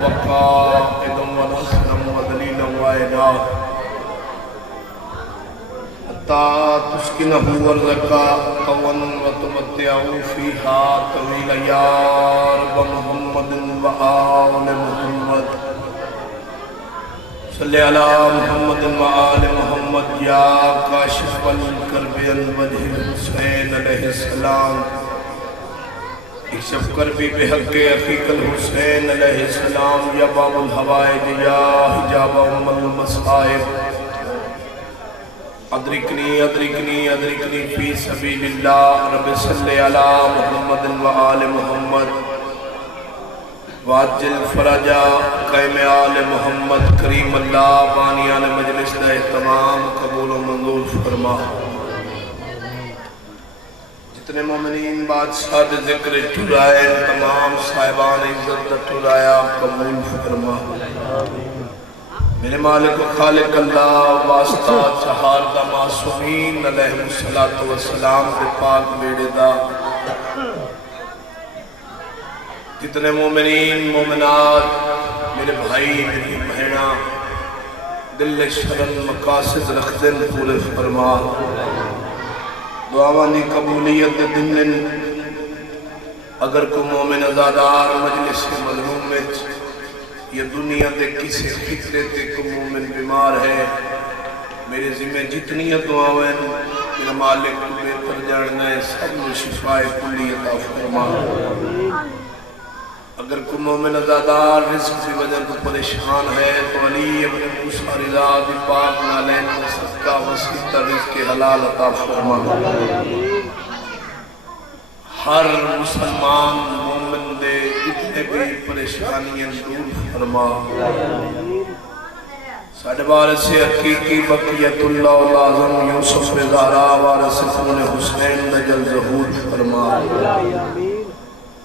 وقائدا ونصرا ودليلا وإله حتى تسكنه أرضك طوعا وتمتعه فيها طويلا يا رب محمد وآل محمد صل على محمد وآل محمد يا كاشف الكرب عن وجه الحسين عليه السلام اکشف کربی بحق عقیق الحسین علیہ السلام یا باب الحوائج یا حجاب ام المصائب ادرکنی ادرکنی ادرکنی فی سبیل اللہ رب صلی علی محمد و آل محمد واجل فرجا قیم آل محمد کریم اللہ بانیان مجلس دے تمام قبول و منظور فرما جتنے مومنین بادشاہ دے ذکر ٹھرائے تمام صاحبان عزت ٹھرایا قبول فرما میرے مالک و خالق اللہ واسطہ چہار دا معصومین علیہ السلام کے پاک بیڑے دا جتنے مومنین مومنات میرے بھائی میری بہنہ دل شرن مقاصد رکھ دن پورے فرما دعاوانی قبولیت دن اگر کو مومن ازادار مجلس مظلوم میں یہ دنیا دے کسی خطرے تے کو مومن بیمار ہے میرے ذمہ جتنی دعاویں میرا مالک تو بہتر جاننا ہے سب میں شفاء کلی عطا فرما اگر کو مومن ازادار رزق کی وجہ کو پریشان ہے تو علی ابن موسیٰ رضا دی پاک نالین کو صدقہ وسیطہ رزق حلال عطا فرما ہر مسلمان مومن دے اتنے بھی پریشانیاں دور فرما ساڑھے وارث حقیقی بقیت اللہ العظم یوسف زہرا وارث خون حسین نجل ظہور فرما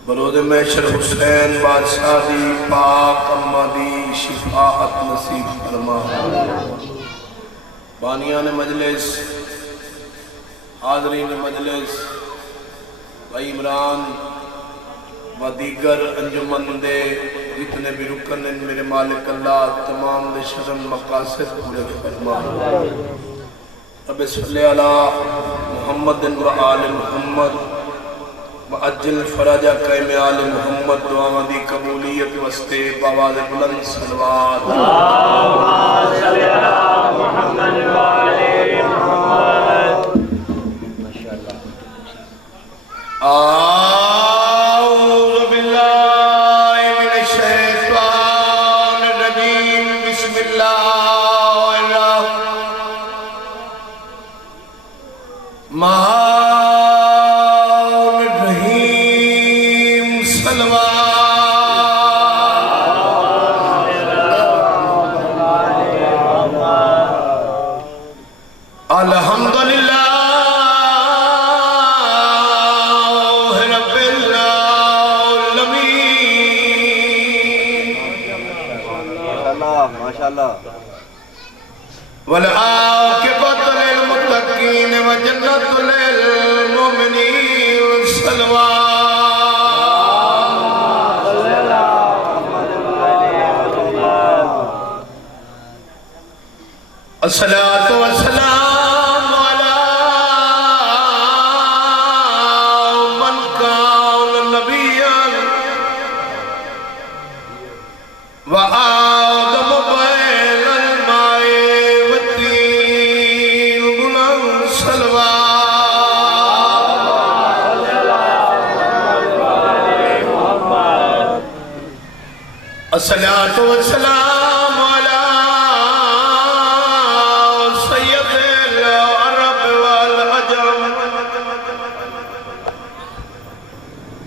بروز محشر حسین بادشاہ دی پاک امہ دی شفاعت نصیب فرما بانیان مجلس حاضرین مجلس بھائی عمران و دیگر انجمن دے جتنے بھی رکن ان میرے مالک اللہ تمام دے شرم مقاصد پورے فرما رب صلی علی محمد و آل محمد وعجل فرجا قیم آل محمد دعا دی قبولیت وستے باواز بلند صلوات اللہم صلی علی محمد و آل محمد اعوذ باللہ من الشیطان الرجیم بسم اللہ والعاقبۃ للمتقین وجنۃ للمؤمنین صلوات الصلاۃ والسلام علی من کان نبیا وآدم بین الماء والطین بلند صلوات الصلاۃ والسلام علی سید العرب والعجم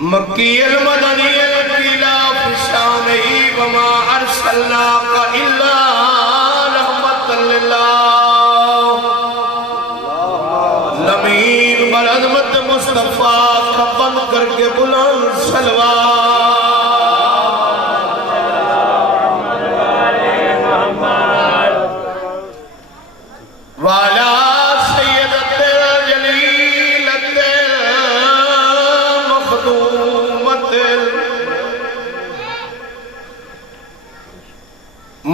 مکی المدنی الخلاف شانہی وما ارسلناک الا رحمت للہ لمین برعظمت مصطفیٰ کا بن کر کے بلند صلوات والا سیدت جلیلت مخدومت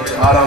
18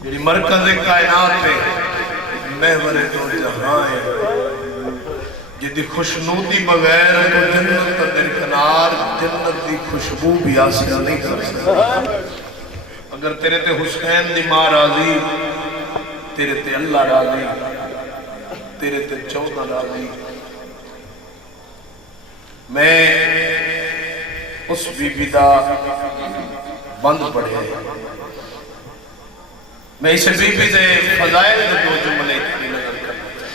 جی مرکز کائنات ہے محور دو جہاں ہے جدی خوشنودی بغیر تو جنت درکنار جنت دی خوشبو بھی حاصل نہیں کر سکتا اگر تیرے تے حسین دی ماں راضی تیرے تے اللہ راضی تیرے تے چودہ راضی میں اس بی بی دا بند پڑھے میں اسے بی بی دے فضائل دے دو جملے کی نظر کرنا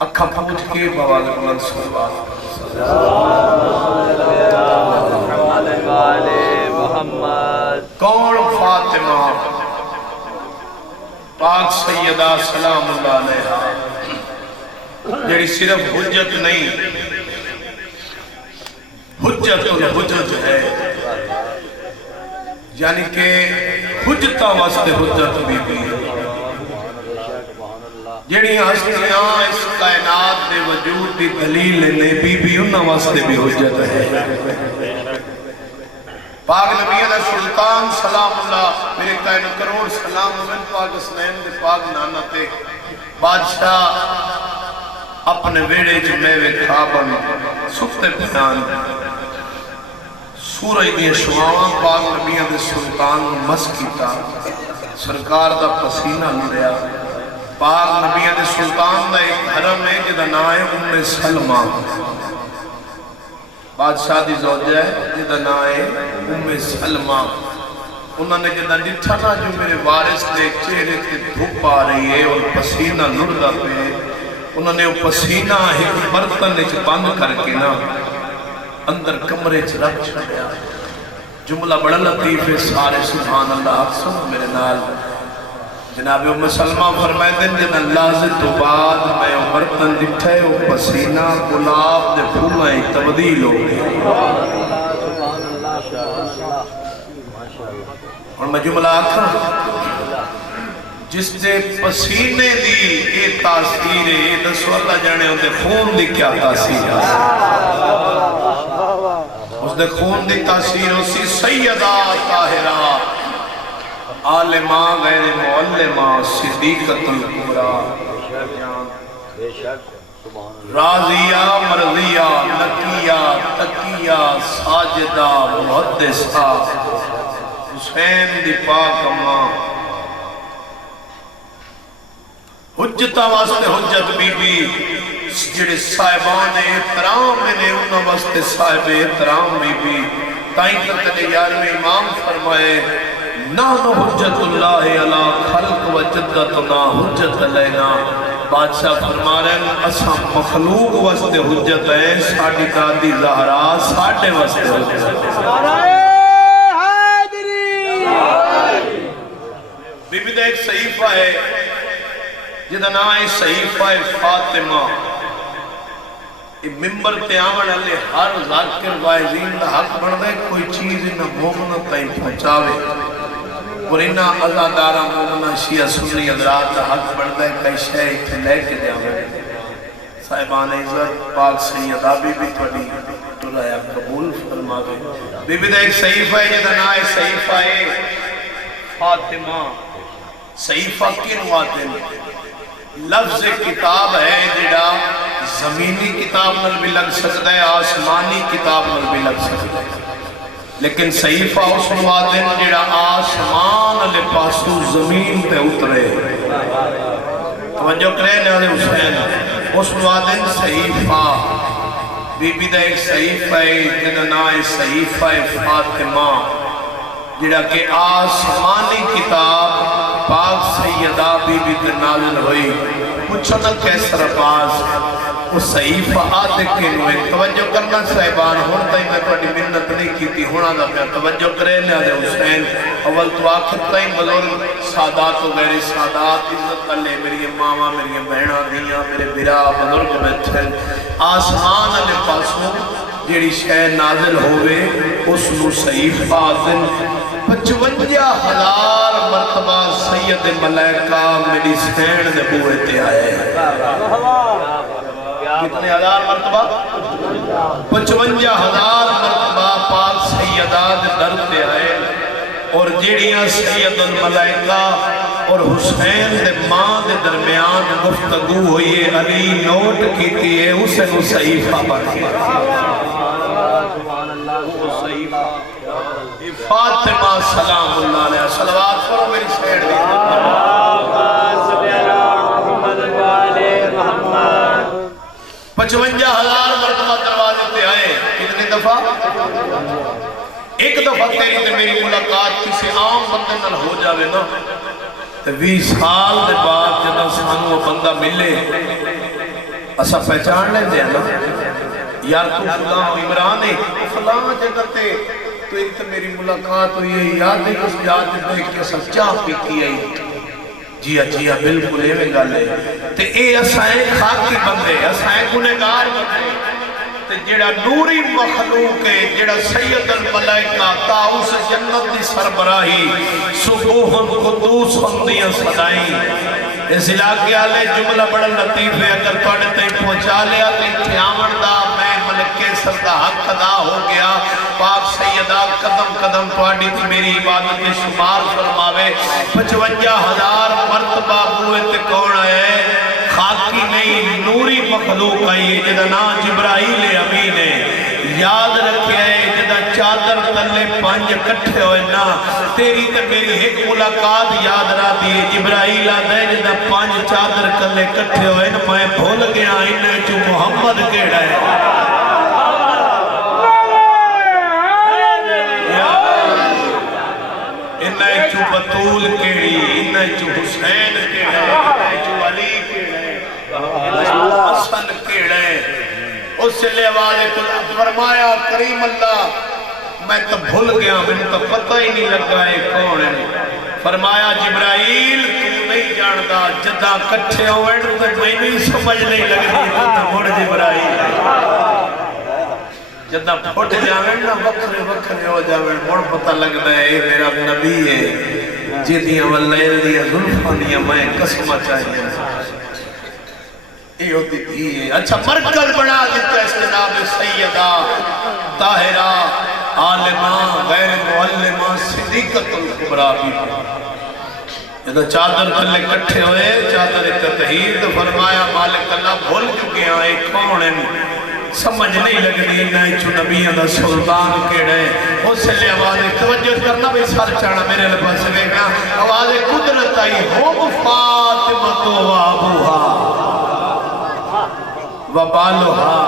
اکھا پوچھ کے بواز بلند صلوات کون فاطمہ پاک سیدہ سلام اللہ علیہ جیڑی صرف حجت نہیں حجت الحجت ہے یعنی کہ حجتہ واسطے حجت بھی بھی جیڑی ہستیاں اس کائنات دے وجود دی دلیل نے بھی انہاں واسطے بھی حجت ہے پاک نبی علیہ سلطان سلام اللہ میرے قائن کروڑ سلام من پاک اسلام دے پاک نانا تے بادشاہ اپنے ویڑے جو میوے خوابن سکتے پیان سورج دی شواواں پاک نبی علیہ سلطان مس کیتا سرکار دا پسینہ لڑیا پاک نبی علیہ سلطان دا ایک حرم ہے جدا نائے ام سلمہ بادشاہ دی زوجہ ہے جدا نائے ام سلمہ انہوں نے جدا ڈٹھا نا جو میرے وارث دے چہرے تے دھوپ آ رہی ہے اور پسینہ لڑدا پہ انہوں نے وہ پسینہ ایک برتن وچ بند کر کے نا اندر کمرے چ رکھ چھڑیا جملہ بڑا لطیف ہے سارے سبحان اللہ سن میرے نال جناب ام سلمہ فرمائے دن جن اللہ سے تو بعد میں برتن دکھے وہ پسینہ گلاب دے پھولائیں تبدیل ہو گئے اور میں جملہ آخر جس دے پسینے دی اے تاثیر ہے اے دسو اللہ جانے ان دے خون دی کیا تاثیر ہے اس دے خون دی تاثیر اسی سیدہ طاہرہ عالمہ غیر معلمہ صدیقت القبرہ راضیہ مرضیہ نقیہ تقیہ ساجدہ محدثہ حسین دی پاک اماں حجتہ واسطے حجت بی بی جڑے صاحبان احترام نے انہوں واسطے صاحب احترام بی بی تائیں کرتے یارمی امام فرمائے نحن حجت اللہ علی خلق و جدتنا حجت لینا بادشاہ فرما رہے ہیں اساں مخلوق واسطے حجت ہے ساڑھی دادی زہرا ساڑھے واسطے حجت بی بی دا ایک صحیفہ ہے جدہ نام صحیفہ فاطمہ ممبر تے آمن اللہ ہر ذاکر وائزین دا حق بڑھ دے کوئی چیز انہا مومنہ تائیں پہنچاوے اور انہا ازادارہ مومنہ شیعہ سنی ادرات دا حق بڑھ دے کئی شہر تھے لے کے دے آمن صاحبان عزت پاک سیدہ بی بی توڑی تو رہا قبول فرماوے بی بی دا ایک صحیفہ ہے جدہ نام صحیفہ فاطمہ صحیفہ کن واتن لفظ کتاب ہے جڑا زمینی کتاب نل بھی لگ سکتا ہے آسمانی کتاب نل بھی لگ سکتا ہے لیکن صحیفہ اس وادن جڑا آسمان علی پاسو زمین پہ اترے توجہ کرے نالے حسین اس وادن صحیفہ بی بی دا ایک صحیفہ ہے جڑا نائے صحیفہ فاطمہ جڑا کہ آسمانی کتاب پاک سیدہ بی بی تے نازل ہوئی پوچھنا کیسر پاس وہ صحیفہ آتے کے نوے توجہ کرنا صاحبان ہون تائی میں توڑی منت نہیں کی تھی ہونا دا پیا توجہ کرے لہذا حسین اول تو آخر تائی بزرگ سادات و غیر سادات عزت اللہ میری ماما میری بہنہ دیا میرے برا بزرگ بیٹھے آسمان علی پاسوں جیڑی شہ نازل ہوئے اس نو صحیفہ آدن 55,000 مرتبہ سید ملائکہ میری سین دے بوئے تے آئے کتنے ہزار مرتبہ 55,000 مرتبہ پاک سید سیدہ دے در تے آئے اور جڑیاں سید الملائکہ اور حسین دے ماں دے درمیان گفتگو ہوئی ہے علی نوٹ کیتی ہے اسے نو صحیفہ بن گیا فاطمہ سلام اللہ علیہ صلوات کرو میری سیڑ دی 55,000 مرتبہ دروازے تے آئے کتنے دفعہ ایک دفعہ تیری تے میری ملاقات کسی عام بندے نال ہو جاوے نا 20 سال دے بعد جب سانو وہ بندہ ملے اسا پہچان لیں دے نا یار تو فلاں عمران ہے فلاں جگہ تے تو ایک تو میری ملاقات ہوئی ہے یاد ہے اس یاد دیکھ کے اسا چاہ پیتی آئی جیا بالکل ایویں گل ہے تے اے اسائیں خاکی بندے اسائیں گنہگار بندے تے جڑا نوری مخلوق ہے جڑا سید الملائکہ طاؤس جنت دی سربراہی صبح قدوس ہندیاں صدائیں اس علاقے آلے جملہ بڑا لطیف ہے اگر توڑے تے پہنچا لیا تے اتھیامن دا میں ملکے سردہ حق ادا ہو گیا پاک سیدہ قدم قدم توڑی تھی میری عبادت شمار فرماوے 55,000 مرتبہ ہوئے تے کون ہے خاکی نہیں نوری مخلوق آئی ہے جدہ نا جبرائیل امین ہے یاد رکھے ہے جدہ چادر تلے 5 کٹھے ہوئے نا تیری تے میری ایک ملاقات یاد رہا دی جبرائیل آدھے جدہ 5 چادر تلے کٹھے ہوئے نا میں بھول گیا انہیں جو محمد کیڑا ہے انہیں جو بطول کیڑی انہیں جو حسین کیڑا ہے انہیں جو علی کیڑا ہے حسن کیڑا ہے اس سے لے والے کو فرمایا کریم اللہ میں تو بھول گیا میں تو پتہ ہی نہیں لگا ہے کون ہے فرمایا جبرائیل تو نہیں جاندہ جدہ کٹھے ہوئے تو میں نہیں سمجھ نہیں لگی تو مڑ جبرائیل جدہ پھوٹ جاویں نا وکھرے ہو جاویں مڑ پتہ لگتا ہے اے میرا نبی ہے جدیاں واللیل دیا ظلفانیاں میں قسمہ چاہیے یہ ہوتی تھی اچھا مرکز بنا دیتا ہے اس کے نام سیدہ طاہرہ عالمہ غیر معلمہ صدیقت القبرہ بھی جدہ چادر تلے کٹھے ہوئے چادر تطہیر تو فرمایا مالک اللہ بھول چکے ہیں کون ہے سمجھ نہیں لگنی نہیں چھو نبیہ دا سلطان کیڑے اس سے لئے آواز توجہ کرنا بھی سر چانا میرے لباس سے گا آواز قدرت آئی ہم فاطمہ و ابوہا وبالوہا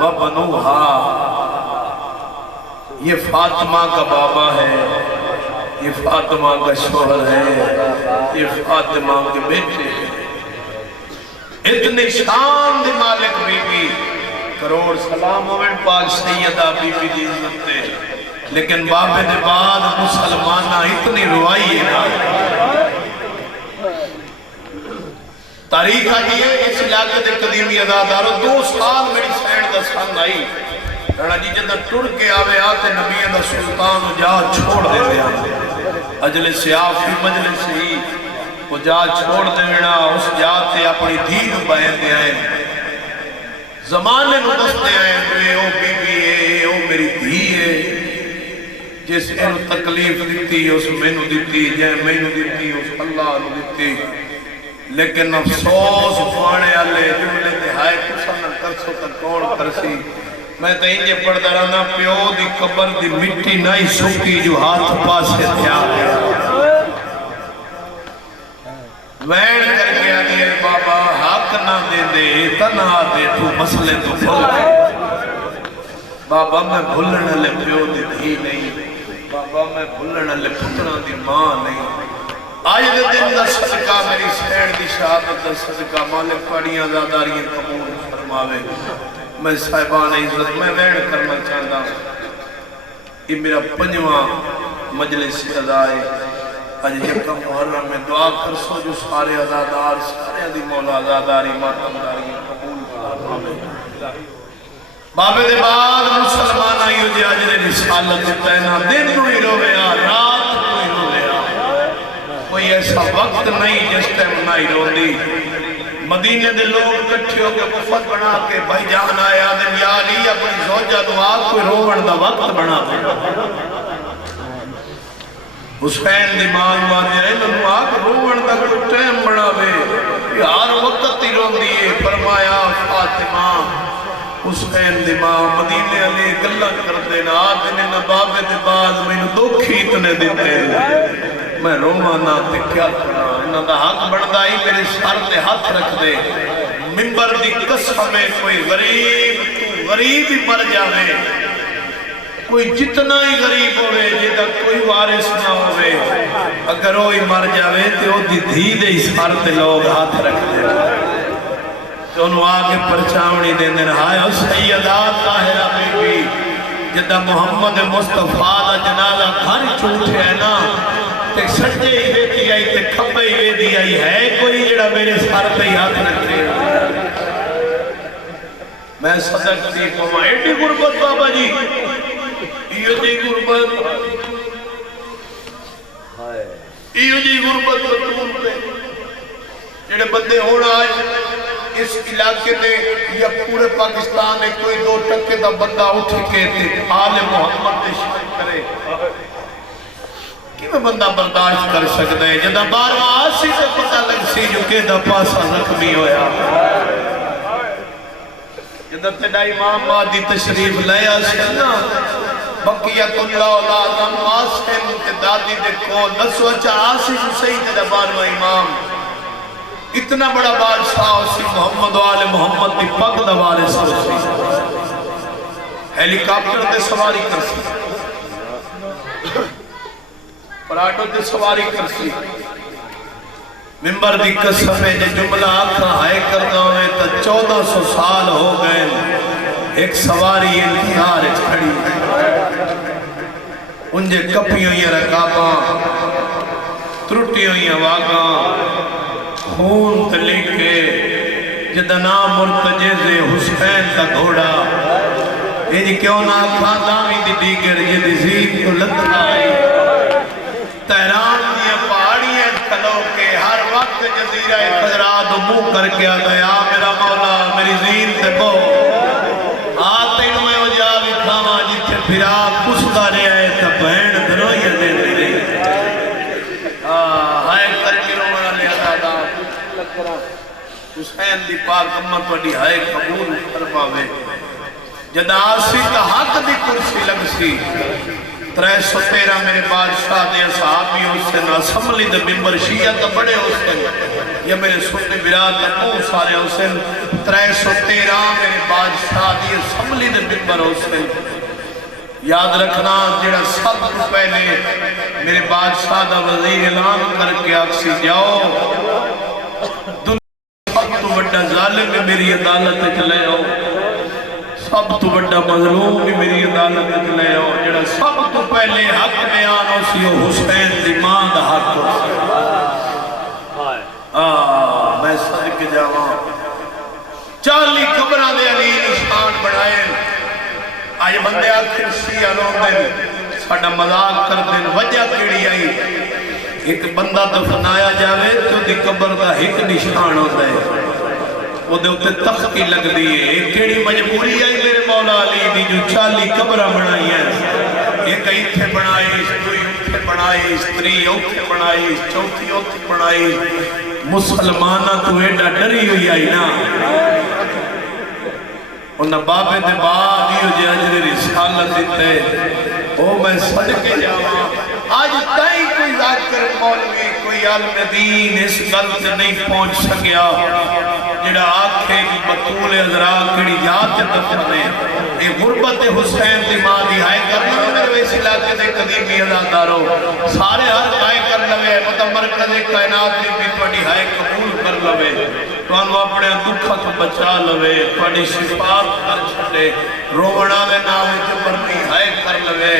وبنوہا یہ فاطمہ کا بابا ہے یہ فاطمہ کا شوہر ہے یہ فاطمہ کے بیٹے ہیں اتنے شان دی مالک بی بی کروڑ سلام ہوئے پاک سیدہ بی بی دی عزت دے لیکن بابے دے بعد مسلمانہ اتنی روائی ہے نا تاریخ آئی ہے اس علاقے دے قدیمی ازاداروں 2 سال میری send the sun I رڑا G Jeddah ٹر کے آوے آتے نبی دا سلطان جا چھوڑ دے دے اجل سیافی مجلس ہی وہ جا چھوڑ دے وینا اس جاتے اپنی دین بہن دے آئے زمانے نو دستے آئے او بی بی ہے او میری دھی ہے جس انو تکلیف دیتی اس میں نو دیتی جائے میں نو دیتی اس اللہ نو دیتی لیکن افسوس پانے آلے جملے دہائے کسا نہ کرسو تک کون کرسی میں تو انجے پڑھ درانا پیو دی قبر دی مٹی نائی سکی جو ہاتھ پاسے تھیا وین کر گیا دیئے بابا حق نہ دے دے تنہا دے تو مسئلے تو بھول گئے بابا میں بھولنے لے پیو دی دھی نہیں بابا میں بھولنے لے پتنا دی ماں نہیں آج دے دن دا صدقہ میری سینڈ دی شہادت دا صدقہ مالک پڑیاں زاداریاں قبول فرماوے میں صاحبان عزت میں وین کرنا چاہتا یہ میرا 5واں مجلس ادائے آج یکم محرم میں دعا کرسو جو سارے ازادار سارے دی مولا ازاداری ماتمداری قبول فرماوے بابے دے بعد مسلمان آئیو جی آج نے رسالت تینا دن نوی روے آ رات نوی روے آ کوئی ایسا وقت نہیں جس ٹائم نہیں رو دی مدینے دے لوگ کٹھے ہو کے وفد بنا کے بھائی جان آیا دن یا علی اپنی زوجہ دعا کوئی روڑ دا وقت بنا دے حسین دی ماں مانے رہے انہوں آگ روڑ دا کوئی ٹیم بنا دے ہر وقت ہی رون دیئے فرمایا فاطمہ حسین دی ماں مدینے علی گلہ کر دینا آدھنے نبابے دے بعد میں دکھی اتنے دیتے میں رومانا تے کیا کرنا انہاں دا حق بڑھدائی میرے سر تے ہاتھ رکھ دے منبر دی قسم میں کوئی غریب ہی مر جاوے کوئی جتنا ہی غریب ہوئے جیدہ کوئی وارث نہ ہوئے اگر وہی مر جاوے تو وہ دھی دے اس سر تے لوگ ہاتھ رکھ دے تو انہوں آگے پرچاونی دے دن ہائے سیدہ طاہرہ بی بی جدہ محمد مصطفیٰ دا جنازہ گھر چھوٹے ہے نا تے سجے ہی بیٹی آئی تے کھپے ہی بیٹی آئی ہے کوئی جڑا میرے سر پہ ہاتھ رکھتے میں صدق تھی کہوں ایڈی غربت بابا جی ایو جی غربت بطول پہ جڑے بندے ہونا آج اس علاقے میں یا پورے پاکستان میں کوئی 2 ٹکے دا بندہ اٹھ کے آل محمد دے شکر کرے کہ میں بندہ برداشت کر سکتا ہے جدہ بارہ آسی سے پتہ لگ سی جو کہ دا پاسا زخمی ہویا جدہ تیڑا امام مادی تشریف لیا سینا بقیت اللہ اولاد آسم کے دادی دے کول نسو اچھا آسی جو سید جدہ بارہ امام اتنا بڑا بادشاہ اسی محمد و آل محمد دی پاک دا وارث اسی ہیلی کاپٹر دے سواری کر سی پراٹو دے سواری کر سی ممبر دی قسم ہے جو جملہ آکھا ہائے کرنا ہوئے تا 1400 سال ہو گئے ایک سواری انتظار کھڑی انجھے کپی ہوئی رکاباں ترٹی ہوئی واگاں خون تلے کے جدنا مرتجز حسین کا گھوڑا یہ جی کیوں نہ خاندامی دی دیگر یہ دی زید کو لطائی تہران دیا پہاڑیاں کھلو کے ہر وقت جزیرہ خضرات منہ کر کے آتا ہے آ میرا مولا میری زید تے بو آتے انہوں میں وجہ بھی کھاما جتے پھرا کستا رہے آئے تا بہن دروئیہ دے دے ہائے کر کے رونا لے آتا حسین دی پاک امت وڈی ہائے قبول فرماوے جد آسی تا حق دی کرسی لگ سی 313 میرے بادشاہ دے صحابی حسین اسمبلی دے ممبر شیعہ تا بڑے حسین یا میرے سننے براد لکھوں سارے حسین 313 میرے بادشاہ دی اسمبلی دے ممبر حسین یاد رکھنا جڑا سب کو پہلے میرے بادشاہ دا وزیر اعلان کر کے آکسی جاؤ سب تو بڑا ظالم میں میری عدالت چلے ہو سب تو بڑا مظلوم بھی میری عدالت چلے ہو جڑا سب تو پہلے حق بیان ہو سی ہو حسین دی ماں دا حق ہو میں صدق جاواں 40 قبرہ دے علی نشان بڑھائے آج بندے آخر شیعہ لوگ دن ساڑھا مذاق کر دن وجہ کیڑی آئی ایک بندہ دفنایا جاوے تو دی قبر دا ایک نشان ہوتا ہے وہ دے اتے تختی لگ دیئے ایک کیڑی مجبوری آئی میرے مولا علی دی جو 40 قبرہ بنائی ہیں ایک ایتھے بنائی دوئی اتھے بنائی تری اوتھے بنائی چوتھی اوتھے بنائی مسلمانہ تو ایڈا ڈری ہوئی آئی نا انہا بابے دے بعد ہی جو اجر رسالت دیتے او میں صدقے جاواں آج تائیں کوئی ذاکر مولوی کوئی عالم دین اس غلط نہیں پہنچ سکیا جڑا آنکھیں کی بطول حضرات کڑی جات دفنے یہ غربت حسین دی ماں دی ہائے کرنا میرے ویس علاقے دے قدیمی ازاداروں سارے ہر ہائے کر لوے متمرکز کائنات دی بھی توڑی ہائے قبول کر لوے تو انہوں اپنے دکھا تو بچا لوے توڑی شفاعت کر چھڑے روڑا میں نام جبرنی ہائے کر لوے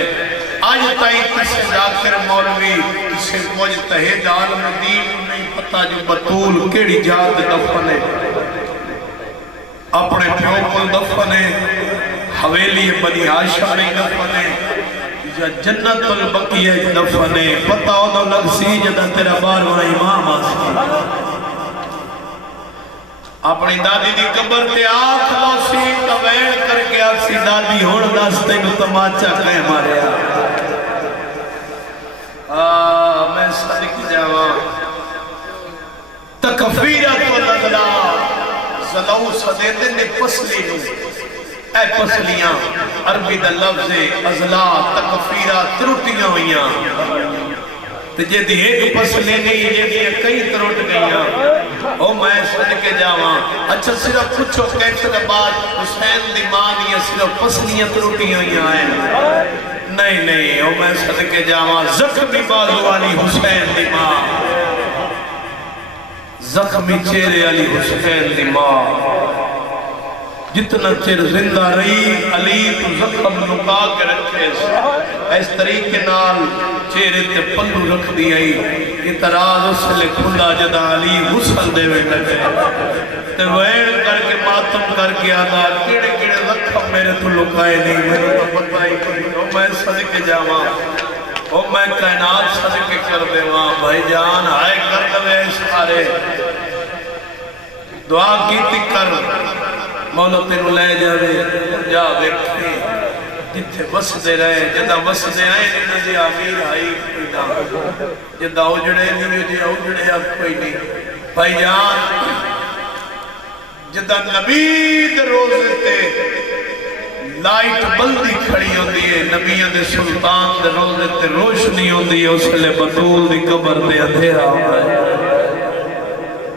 آج تائیں کسی ذاکر مولوی کسی مجتہد عالم دین نہیں پتا جو بطول کیڑی جات دفنے اپنے پیوں کو دفنے حویلی بنی ہاشم نہیں دفنے یا جنت البقیہ دفنے پتا ہو تو لگ سی جدہ تیرا باروہ امام آسی اپنی دادی دی قبر تے آنکھ لوسی توین کر کے آکسی دادی ہوڑ داستے کو تماچا کہیں مارے میں صدق جاوان تکفیرت و نگلا زلو صدیدن نے پسلی نو اے پسلیاں عربی دا لفظ ازلا تکفیرہ ترٹیاں ہوئیاں تجھے دی ایک پسلی نہیں یہ دی کئی ترٹ گئیاں او میں صدق جاوان اچھا صرف کچھو کہتے کے بعد حسین دی ماں نہیں صرف پسلیاں ترٹیاں ہوئیاں ہیں نہیں او میں صدق جاوان زخمی بازو والی حسین دی ماں زخمی چہرے علی حسین دی ماں جتنا چیر زندہ رہی علی تو زخم نکا کے رکھے اس طریقے نال چہرے تے پلو رکھ دی آئی اتراز اس لے کھلا جدا علی غسل دے وے لگے تے وین کر کے ماتم کر کے آدھا کیڑے کیڑے زخم میرے تو لکائے نہیں میرے تو بتائی کوئی او میں صدق جاواں او میں کائنات صدقے کر دے وہاں بھائی جان آئے کر دوے سارے دعا کیتی کر مولا تینو لے جاوے جا بیٹھے جتھے بس دے رہے جدہ بس دے آئے جنہ جی آمیر آئی کوئی نہ جدہ اوجڑے نہیں جی اوجڑے اب کوئی نہیں بھائی جان جدہ نبی دے روزے تے لائٹ بلدی کھڑی ہوندی ہے نبیان دے سلطان دے روزے تے روشنی ہوندی ہے اس لئے بطول دی قبر دے اندھیرا ہوتا ہے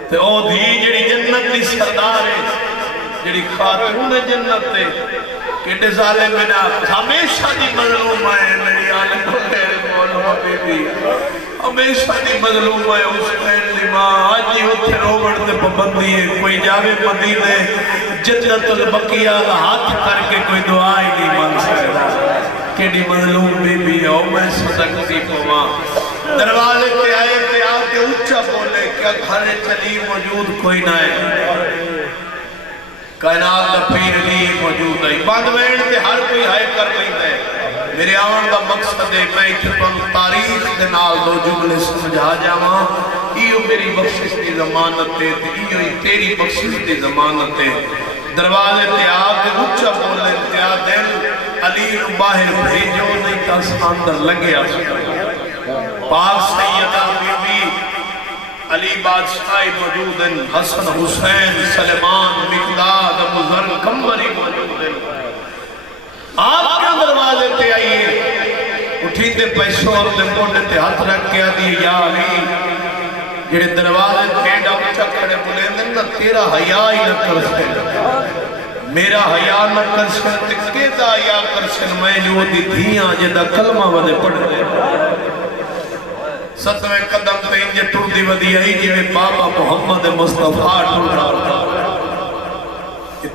تے او دھی جڑی جنت دی سردار ہے جڑی خاتون جنت تے کٹے سالے میں نے ہمیشہ دی مظلوم ہے میری عالم خیر مولا بی بی ہمیشہ دی مظلوم ہے حسین دی ماں آج ہی ہوتے روبڑ تے پابندی ہے کوئی جاوے مدینے جنت البقیہ ہاتھ کر کے کوئی دعائی نہیں مانگ سکتا کیڑی مظلوم بی بی ہو میں صدقتی پوا دروازے تے آئے تے آتے اچھا بولے کیا گھر چلی موجود کوئی نہ ہے کائنات دا پیر لی موجود ہے بند وین تے ہر کوئی ہائے کر لیتا ہے میرے آن دا مقصد ہے میں اتفاق تاریخ دے نال دو جملے سمجھا جاواں ایو میری بخشش دی ضمانت ہے ایو ہی تیری بخشش دی ضمانت ہے دروازے تے آگ اچھا بولے تے آ دل علی نو باہر بھیجو نہیں تا ساندر لگیا پاک سیدہ بی بی علی بادشاہی موجود ہیں حسن حسین سلیمان مقداد ابو ذر کمبری موجود ہیں آپ کے دروازے تے آئیے اٹھی تے پیسوں اپنے موڑے تے ہاتھ رکھ کے آدھی یا علی جڑے دروازے تے ڈاک چکڑے بلے نہ تیرا حیاء ہی نہ کر سکے میرا حیاء نہ کر سکتے کیتا حیاء کر سکتے میں جو دی دھیاں جدہ کلمہ ودے پڑھ دے ستویں قدم تے انجے ٹر دی ودی آئی جی میں بابا محمد مصطفیٰ ٹر رہا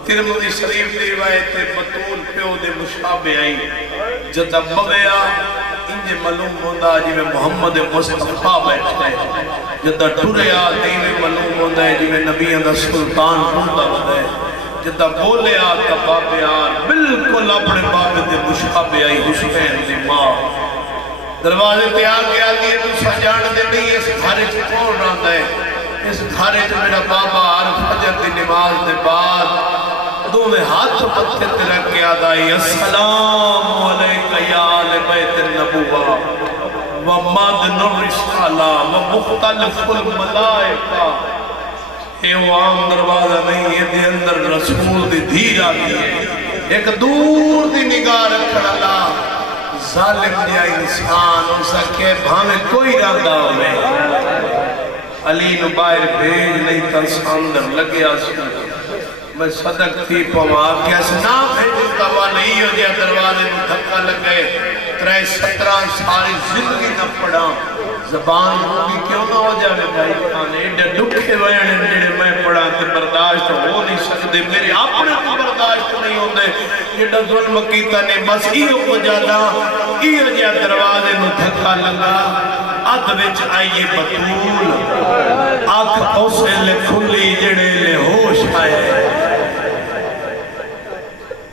ترمذی شریف دی روایت بطول پیو دے مشابہ آئی جدہ بغیا انجے معلوم ہوندہ جی میں محمد مصطفیٰ بیٹھتے جدہ ٹریا دیوے معلوم ہوندہ جی میں نبیان دا سلطان ٹردہ ہوندہ جدہ بولے آتا بابے آن بالکل اپنے بابے دے مشابہ آئی حسین دی ماں دروازے تے آگے آگے تو سجان دے نہیں اس گھارے سے کون رہا ہے اس گھارے سے میرا بابا عرف فجر دی نماز دے بعد دو میں ہاتھ پتھے تے رکھ کے آدھائی السلام علیکہ یا آل بیت النبوہ ومدن الرسالہ ومختلف الملائکہ اے وہ عام دروازہ نہیں یہ دے اندر رسول دی دھیر آگی ہے ایک دور دی نگاہ رکھنا اللہ ظالم دیا انسان ہو سکے بھامیں کوئی رہا ہوئے علی نو باہر بھیج نہیں تن ساندر لگیا سکتا میں صدق تھی پوا کیا سنا بھیجو توا نہیں ہو جیا دروازے میں دھکا لگ گئے 17 ساری زندگی نہ پڑا زبان ہوگی کیوں نہ ہو جائے بھائی کھانے ایڈے دکھے وینے جڑے میں پڑھا تے برداشت ہو نہیں سکتے میرے اپنے کو برداشت نہیں ہوندے ایڈا ظلم کیتا نے بس ایو کو جادا ایو جا دروازے میں دھکا لگا اد وچ آئیے بطول آنکھ اوسے لے کھلی جڑے لے ہوش آئے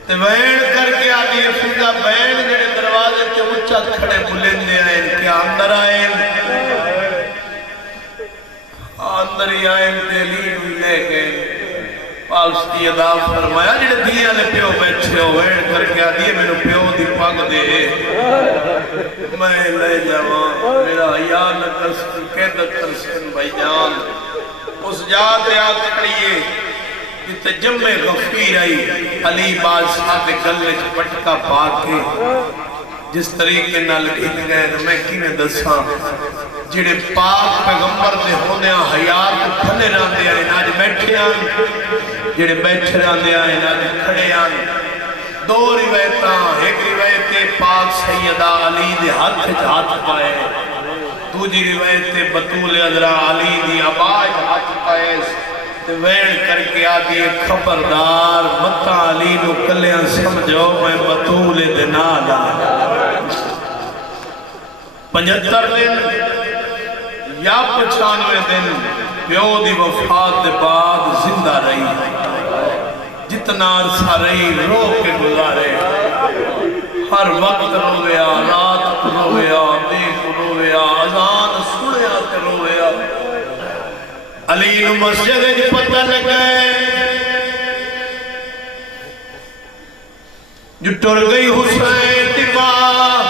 تے وین کر کے آدھی افیدہ وین جڑے دروازے تے اچھا کھڑے بلندے آئے کیا اندر آئے اندر ہی آئے دلیل ہوئی لے گئے پاکستی ادا فرمایا جڑے دیا نے پیو بیٹھے ہو ویڑ کر کے آدھی ہے میں پیو دی پاگ دے میں لے جاواں میرا حیاء نہ کرسن قیدت کرسن بھائی جان اس جات یاد کریے جتے جمع غفیر آئی علی بادشاہ دے گلے پٹکا پا کے جس طریقے نال گھن گئے میں کینے دساں جڑے پاک پیغمبر دے ہونے حیات کھلے راندے آئے آج بیٹھے آئے جڑے بیٹھے راندے آئے آج کھڑے آئے دو روایتاں ایک روایت پاک سیدہ علی دے ہاتھ پائے دوجی روایت بطول عذرا علی دی آباج ہاتھ پائے ویڑ کر کے آدھی خبردار متا علی نو کلیاں سمجھو میں بطول دنا دا 75 دن یا 95 دن پیو دی وفات دے بعد زندہ رہی جتنا عرصہ رہی رو کے گزارے ہر وقت رویا رات رویا دیکھ رویا اذان سنیا تے رویا علی نو مسجد جی پتہ لگائے جو ٹر گئی حسین دی ماں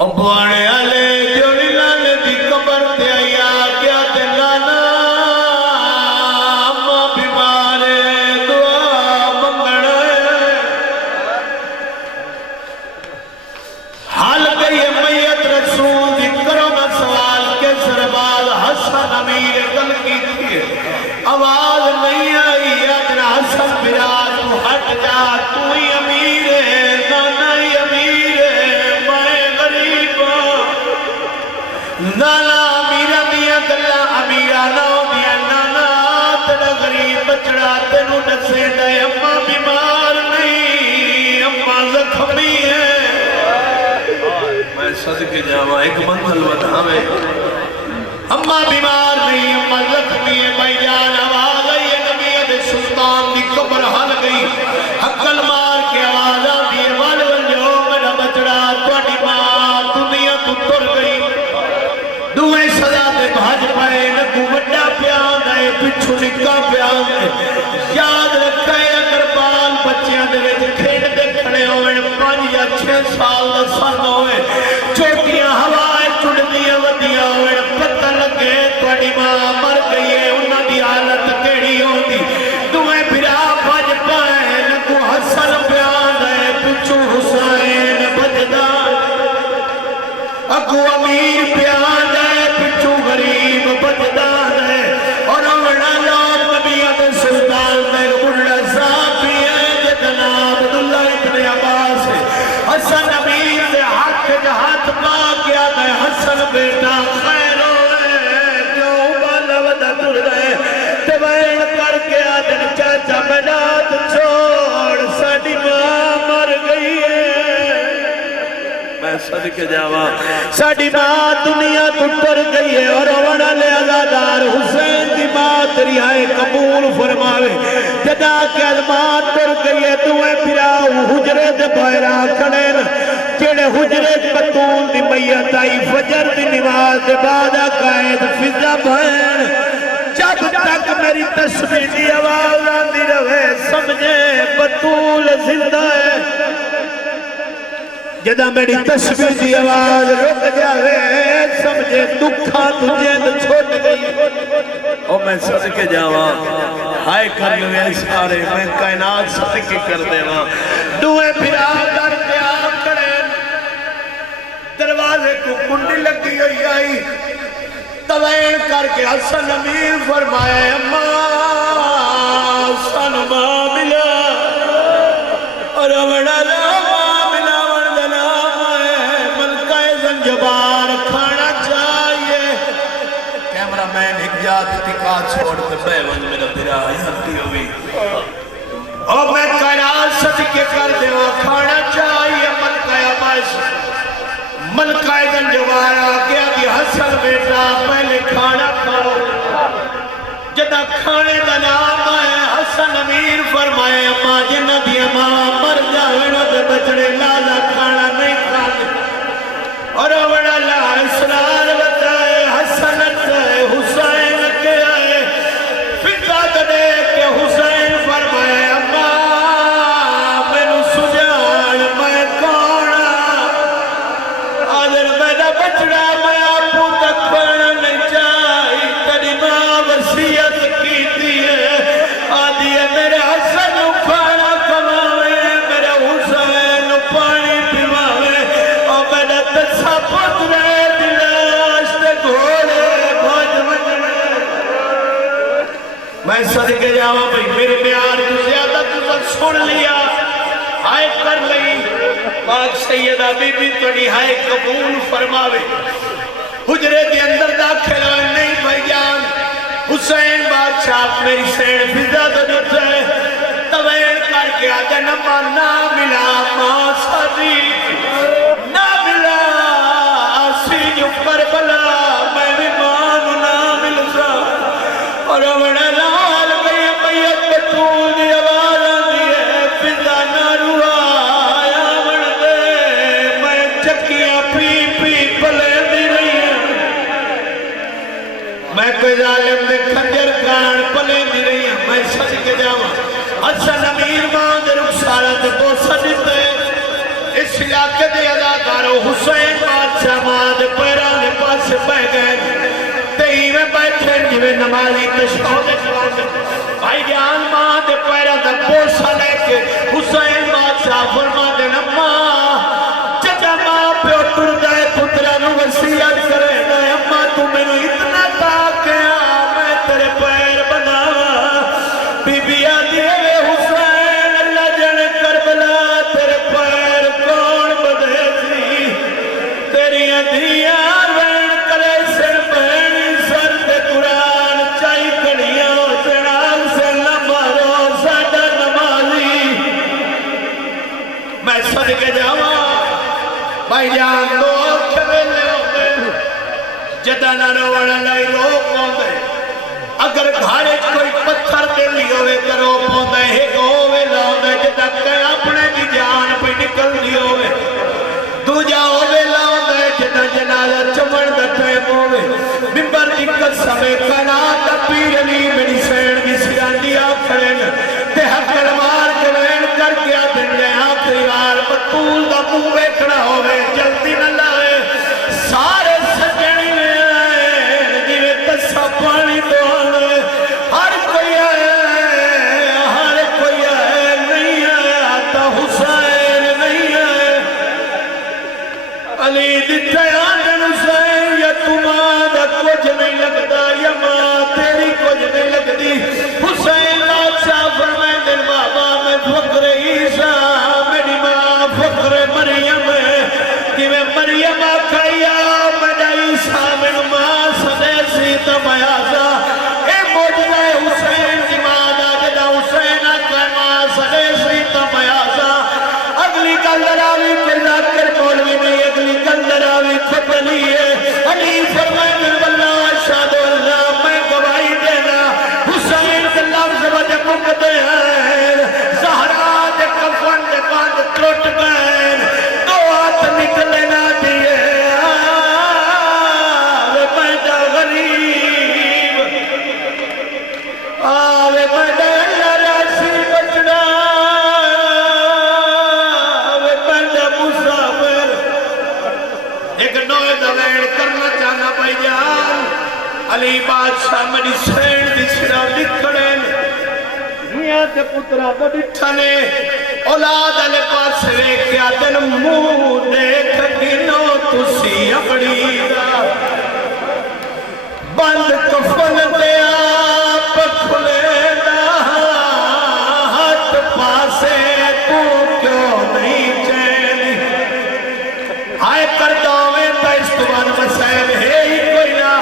ابوانے علی جوڑی لالے دی قبر تے آیا کیا تے لانا اما بیمارے دعا منگڑے حال گئی میت رسول دی کرو میں سوال کے سربال حسن امیر گل کی تھی آواز نہیں آئی اجنا حسن براد تو ہٹ جا تو ہی امیر ہے نانا ہی امیر ہے میں غریب نانا امیرہ دیا گلہ امیرہ ناؤ دیا نانا تڑا غریب بچڑا تینو نسے دے اممہ بیمار نہیں اممہ زخمی ہے میں صدقے جاواں ایک منزل بتا میں اممہ بیمار نہیں اممہ زخمی ہے بھائی جان آواز آئی ہے نبی سلطان دی قبر حل گئی حقل مار کے آواز آئی ہے والول جو میرا بچڑا توڑی ماں دنیا تو تر گئی دوئے صدا دے بھاج پائے نکو وڈا پیان ہے پچھو نکا پیان ہے یاد رکھے اگر بال بچیاں دے ویچ کھیڑ دے کھڑے ہوئے 5 یا 6 سال دا سن ہوئے چوٹیاں ہوائے چڑھدیاں ودیاں ہوئے پتہ لگے توڑی ماں مر گئی ہے انہاں دی حالت کیڑی ہوندی دوئے بھرا بھاج پائے نکو حسن پیان ہے پچھو حسین بجدا اگو امیر پیان ہے پچھو غریب بجدا ہے اور اوڑا لوگ نبیت سلطان میں بڑھا صاحب بھی ہے جتنا عبداللہ ابن عباس ہے حسن امیر سے ہاتھ پا گیا ہے حسن بیٹا خیر ہوئے جو بالا ودا تر رہے تبین کر کے آدن چاچا بنات چھوڑ ساڑی ماں مر گئی ہے میں صدقے جاواں ساڑی ماں دنیا تو ٹر گئی ہے اور وڑا لے عزادار حسین دی ماں تیری آئے قبول فرماوے جدا کے علمات ٹر گئی ہے دوئے پھراؤ حجرے دے بائرہ کھڑین جڑے حجرے بطول دی میت آئی فجر دی نماز دے بعد قائد فضا بہن جب تک میری تسبیح دی آواز آندی رہے سمجھے بطول زندہ ہے جدا میری تسبیح دی آواز رک جاوے سمجھے دکھا تجھے تو چھوٹ گئی اور میں صدقے جاواں ہائے کر لوے سارے میں کائنات صدقے کر دے ماں دوئے پھرا کر کے آپ کھڑے دروازے کو کنڈی لگی ہوئی آئی توین کر کے حسن امیر فرمائے اماں حسن ماں ملا اور اوڑا ماں ملا وردنا ہے ملکہ زنجبار کھانا چاہیے کیمرہ مین حجات ٹکا چھوڑتے بیون میرا بھرا حیاتی ہوئی اور میں کائنات صدقے کر دے وہ کھانا چاہیے ملکہ عباس ملکہ گنجوار آگیا کہ حسن بیٹا پہلے کھانا کھاؤ جدا کھانے دا نام آئے حسن امیر فرمائے اماں جنہ دی اماں مر جاوے دے بچڑے لالا کھانا نہیں کھانے اور اوڑا اللہ اسرار بتائے حسن اٹھائے حسین کے آئے بچڑا میں آپو تک پڑھنا نہیں چاہی تیری ماں وصیت کی ہے آدھی ہے میرے حسن کھانا کماوے میرے حسین پانی پیواوے اور میرے تسا پترے دلاش تے گھوڑے بھوج میں صدقے جاواں بھئی میرے بیان تو زیادہ تو سن لیا ہائے کر لئی پاک سیدہ بی بی توڑی ہائے قبول فرماوے حجرے دی اندر داخل ہوئے نہیں بھائی جان حسین بادشاہ میری سین فضا تو دیتا ہے توین کر کے آگے نما نہ ملا ماں صدیق نہ ملا آسی جو کربلا میں بھی مانو نہ مل سا اور امڑا لال گئی میت بطول دی آواز آنی ہے فضا نہ روا آیا مڑ دے میں چکیاں پی پی پلے دی رہی ہیں میں کوئی ظالم دے کھنجر کان پلے دی رہی ہیں میں سچ کے جاواں حسن امیر ماں دے رخسارہ دے بوسہ دیتے اس علاقے دے اداکارو حسین بادشاہ ماں دے پیرانے پاس بہ گئے تئی میں بیٹھے جوے نمازی تشہود جوان بھائی جان ماں دے پیرا دا بوسہ لے کے حسین بادشاہ فرما دے نماں چچا ماں پہ اٹھر دائے پترہ نو وسیعت کرے دائے اماں تو میں نو اتنا تاکیا میں تیرے پیر بنا بی بی آدھی ہے حسین اللہ جن کربلا تیرے پیر کون بدے سی تیری ادھیاں وین کرے سر بہنی سر دے قرآن چاہی کڑیاں سنال سے نمارو ساڑھا نمازی میں صدقے جاواں بھائی جان لوگ کھویلے ہوتے جدہ نہ روڑا لائی روک ہوندے اگر گھارے کوئی پتھر دے لی ہوئے کرو پوندے ایک ہوئے لاؤندے جدہ کئی اپنے کی جان پہ نکل دی ہوئے دو جا ہوئے لاؤندے جدہ جنازہ چمڑ دا ٹائم ہوئے ممبر دی قسم کنات پیر علی میری سین دی سیاندی آکھڑے تے حق کرمار کے وین کر کے آدھن جائے آخری وار بطول دا منہ بیکھڑا ہوئے جلدی نہ لائے سارے سجنی میں آئے جیوے تسا پانی تو آنے ہر کوئی آئے نہیں آئے آتا حسین نہیں آئے علی دیتا آدھن حسین یا تمہارا کچھ نہیں لگتا یا ماں تیری کچھ نہیں لگتی حسین بادشاہ فرمائے دل بابا میں فقر عیسیٰ میری ماں فقر مریم ہے کہ میں مریم آکھایا میں عیسیٰ میں ماں سدیسی تمیازہ اے موجودہ حسین دی ماں دا جدہ حسین آکھا ماں سدیسی تمیازہ اگلی کلدراوی کرنا کر مولوی نہیں اگلی کلدراوی کھپنی ہے علی فرمائے دل واللہ شہد اللہ میں گواہی دینا حسین کے لفظ وجہ مکتے ہیں زہرا دے کفن دے باند ٹوٹ گئے دو ہاتھ نکلے نہ دیئے آوے میدہ غریب آوے میدہ اللہ راسی بچنا آوے میدہ مسافر ایک نوے دوین کرنا چاہنا بھائی جان علی بادشاہ میری سین دی سرہ لکھڑے میاں تے پترہ تو ڈٹھنے اولاد علی پاس ویکیا دن منہ دیکھ گنو تسی اپڑی دا بند کفن دے آپ کھلے دا ہاتھ پاسے تو کیوں نہیں چینی آئے کرداویں تا استوان مسائب ہے ہی کوئی نہ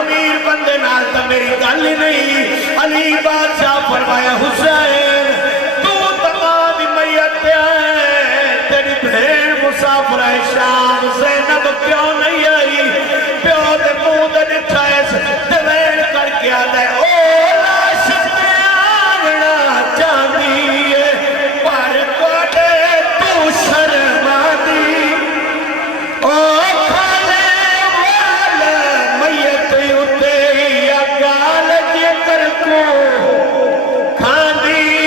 امیر بندے نالتا میری گالی نہیں علی بادشاہ فرمایا حسین تو تمام میت آئے تیری بھین مسافر شام زینب کیوں نہیں آئی پیو دے مود نٹھائے دوین کر کے آدھے او لاش میں آگنا چاندی پر کوڑے تو شرما دی او کھانے والا میت اتے یا گال جے کر کو کھاندی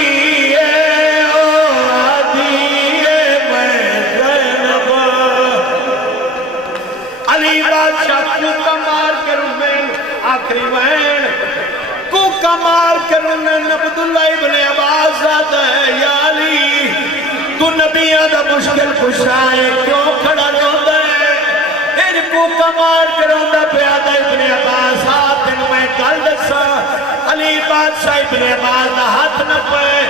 کمال کرنے عبداللہ ابن عباس آتا ہے یا علی تو نبیان دا مشکل کشائے کیوں کھڑا روندہ ہے ان کو کمال کروندہ پیادہ ابن عباس آتے ہیں میں کل دسا علی بادشاہ ابن عباس دا ہاتھ نہ پائے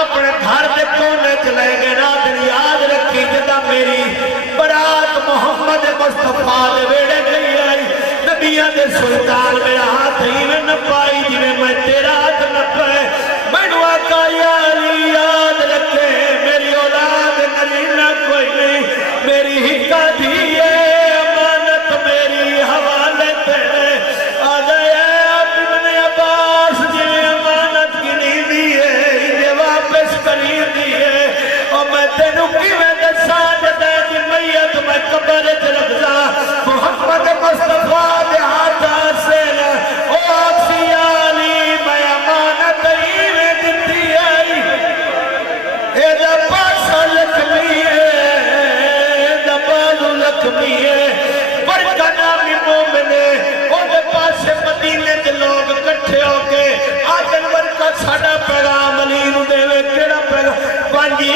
اپنے گھر دے کونے چلے گئے نادر یاد رکھی جدہ میری برات محمد مصطفیٰ دے بیڑے گئی آئی نبیان دے سلطان میرا ہاتھ ہی میں نہ پائی جنہیں میں تیرا ہاتھ نہ پائے میں دعا کا یا علی یاد رکھے میری اولاد نرینہ کوئی نہیں میری ہکا دیئے امانت میری حوالے تیرے آگئے آپ ابن عباس جنہیں امانت گنی دیئے انہیں واپس کری دیئے اور میں تینوں کی میں دسا جدہ جی میت میں قبر رکھتا محمد مصطفیٰ دے ہاتھا سے او آکسی آلی میں امانت ہی میں دیتی آئی اے دا پاسا لکھمی ہے اے دا بالو لکھمی ہے برکہ نامی مومنے او دے پاسے مدینے دے لوگ کٹھے ہو کے آدن برکہ ساڑا پیغام علی نو دے وے کیڑا پیغام بانجی